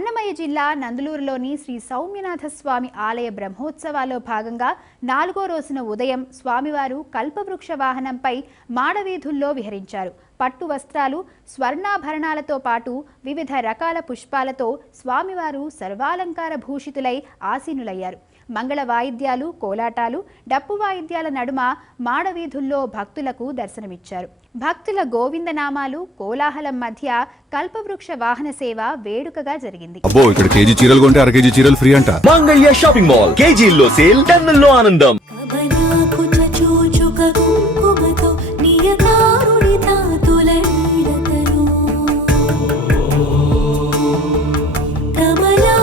అన్నమయ్య జిల్లా నందలూరులోని శ్రీ సౌమ్యనాథ స్వామి ఆలయ బ్రహ్మోత్సవాల్లో భాగంగా 4వ రోజున ఉదయం స్వామివారు కల్పవృక్ష వాహనంపై మాడవీధుల్లో విహరించారు. పట్టు వస్త్రాలు, స్వర్ణాభరణాలతో పాటు వివిధ రకాల పుష్పాలతో స్వామివారు సర్వాలంకార భూషితులై ఆసీనులయ్యారు. మంగళ వాయిద్యాలు, కోలాటాలు, డప్పు వాయిద్యాల నడుమ మాడవీధుల్లో భక్తులకు దర్శనమిచ్చారు. భక్తుల గోవిందనామాలు, కోలాహలం మధ్య కల్పవృక్ష వాహన సేవ వేడుకగా జరిగింది. అబ్బో, ఇక్కడ కేజీ చీరలు కొంటే అర కేజీ చీరలు ఫ్రీ అంట. మంగళ్య షాపింగ్ మాల్, కేజీల్లో సేల్, టన్నుల్లో ఆనందం. కమలా